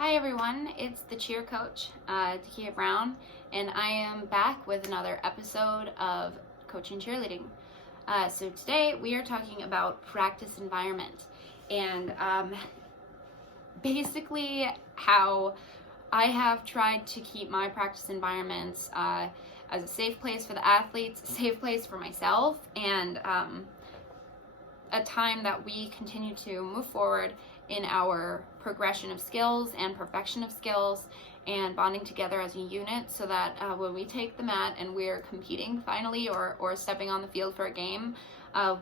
Hi everyone, it's the cheer coach, Dakia Brown, and I am back with another episode of Coaching Cheerleading. So today we are talking about practice environment and basically how I have tried to keep my practice environments as a safe place for the athletes, a safe place for myself, and a time that we continue to move forward in our progression of skills and perfection of skills and bonding together as a unit, so that when we take the mat and we're competing finally or stepping on the field for a game,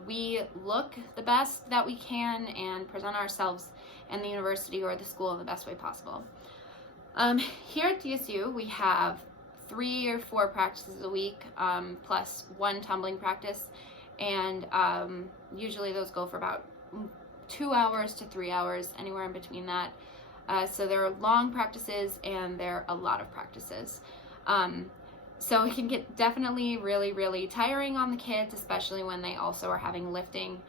we look the best that we can and present ourselves in the university or the school in the best way possible. Here at DSU, we have 3 or 4 practices a week, plus 1 tumbling practice, and usually those go for about 2 hours to 3 hours, anywhere in between that. So there are long practices and there are a lot of practices. So it can get definitely really tiring on the kids, especially when they also are having lifting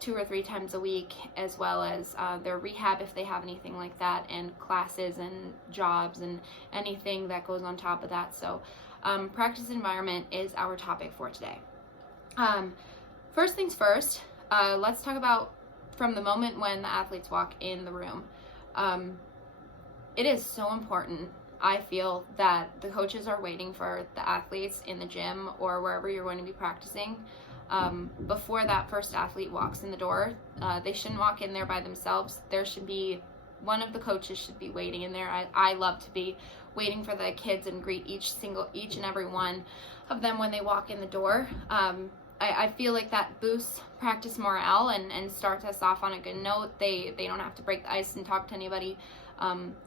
2 or 3 times a week, as well as their rehab if they have anything like that, and classes and jobs and anything that goes on top of that. So practice environment is our topic for today. First things first, let's talk about from the moment when the athletes walk in the room. It is so important, I feel, that the coaches are waiting for the athletes in the gym or wherever you're going to be practicing before that first athlete walks in the door. They shouldn't walk in there by themselves. There should be one of the coaches should be waiting in there. I love to be waiting for the kids and greet each and every one of them when they walk in the door. I feel like that boosts practice morale and starts us off on a good note. They don't have to break the ice and talk to anybody,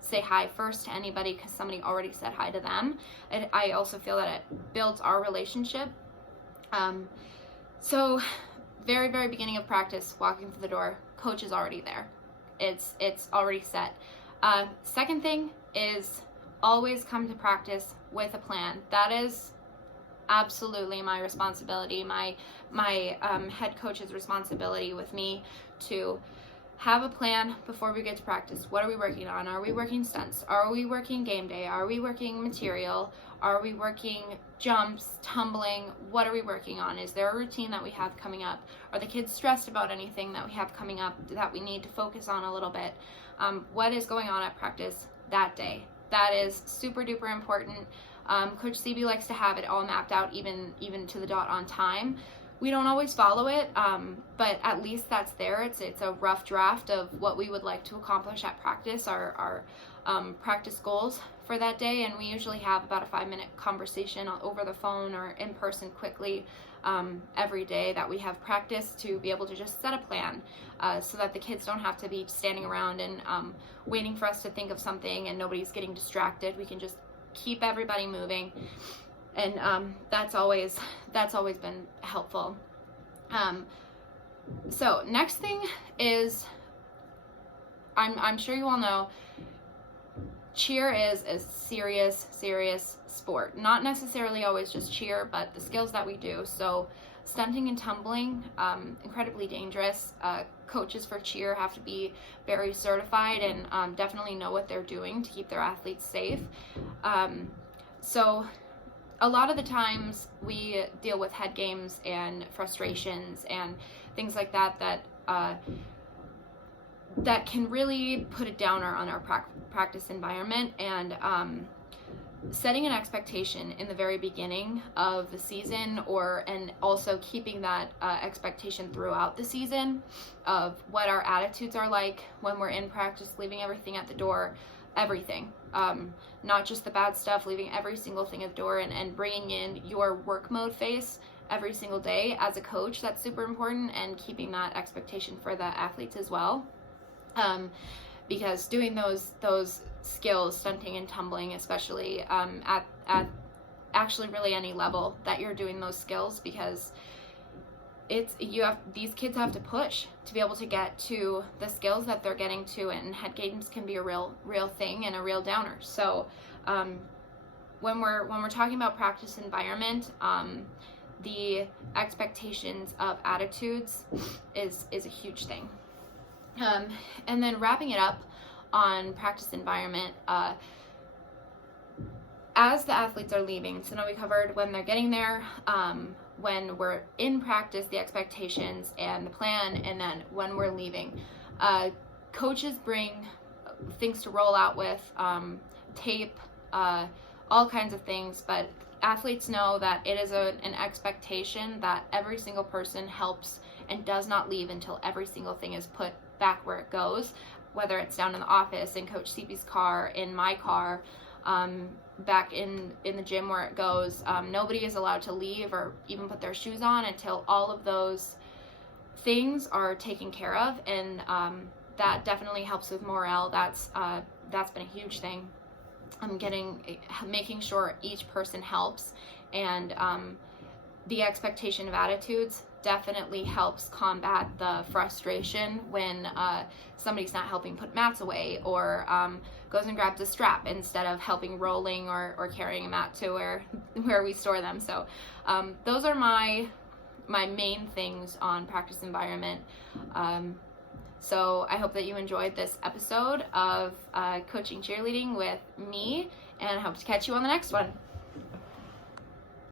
say hi first to anybody because somebody already said hi to them. And I also feel that it builds our relationship. So very beginning of practice, walking through the door, coach is already there. It's already set. Second thing is always come to practice with a plan. That is absolutely my responsibility, my head coach's responsibility with me, to have a plan before we get to practice. What are we working on? Are we working stunts? Are we working game day? Are we working material? Are we working jumps, tumbling? What are we working on? Is there a routine that we have coming up? Are the kids stressed about anything that we have coming up that we need to focus on a little bit? What is going on at practice that day? That is super duper important. Coach CB likes to have it all mapped out, even to the dot on time. We don't always follow it, but at least that's there. It's a rough draft of what we would like to accomplish at practice, our practice goals for that day, and we usually have about a 5-minute conversation over the phone or in person quickly every day that we have practice, to be able to just set a plan so that the kids don't have to be standing around and waiting for us to think of something and nobody's getting distracted. We can just keep everybody moving, and that's always been helpful. So next thing is, I'm sure you all know, cheer is a serious sport. Not necessarily always just cheer, but the skills that we do. So stunting and tumbling, incredibly dangerous. Coaches for cheer have to be very certified and definitely know what they're doing to keep their athletes safe. So a lot of the times we deal with head games and frustrations and things like that can really put a downer on our practice environment, and setting an expectation in the very beginning of the season, and also keeping that expectation throughout the season of what our attitudes are like when we're in practice, leaving everything at the door, everything, not just the bad stuff, leaving every single thing at the door, and bringing in your work mode face every single day as a coach. That's super important, and keeping that expectation for the athletes as well. Because doing those skills, stunting and tumbling, especially at actually really any level that you're doing those skills, because these kids have to push to be able to get to the skills that they're getting to, and head games can be a real thing and a real downer. So when we're talking about practice environment, the expectations of attitudes is a huge thing. And then wrapping it up, on practice environment. As the athletes are leaving, so now we covered when they're getting there, when we're in practice, the expectations and the plan, and then when we're leaving. Coaches bring things to roll out with, tape, all kinds of things, but athletes know that it is an expectation that every single person helps and does not leave until every single thing is put back where it goes, whether it's down in the office, in Coach CP's car, in my car, back in the gym where it goes. Nobody is allowed to leave or even put their shoes on until all of those things are taken care of, and that definitely helps with morale. That's been a huge thing. Making sure each person helps, and the expectation of attitudes definitely helps combat the frustration when somebody's not helping put mats away, or goes and grabs a strap instead of helping rolling or carrying a mat to where we store them. So those are my main things on practice environment. So I hope that you enjoyed this episode of Coaching Cheerleading with me, and I hope to catch you on the next one.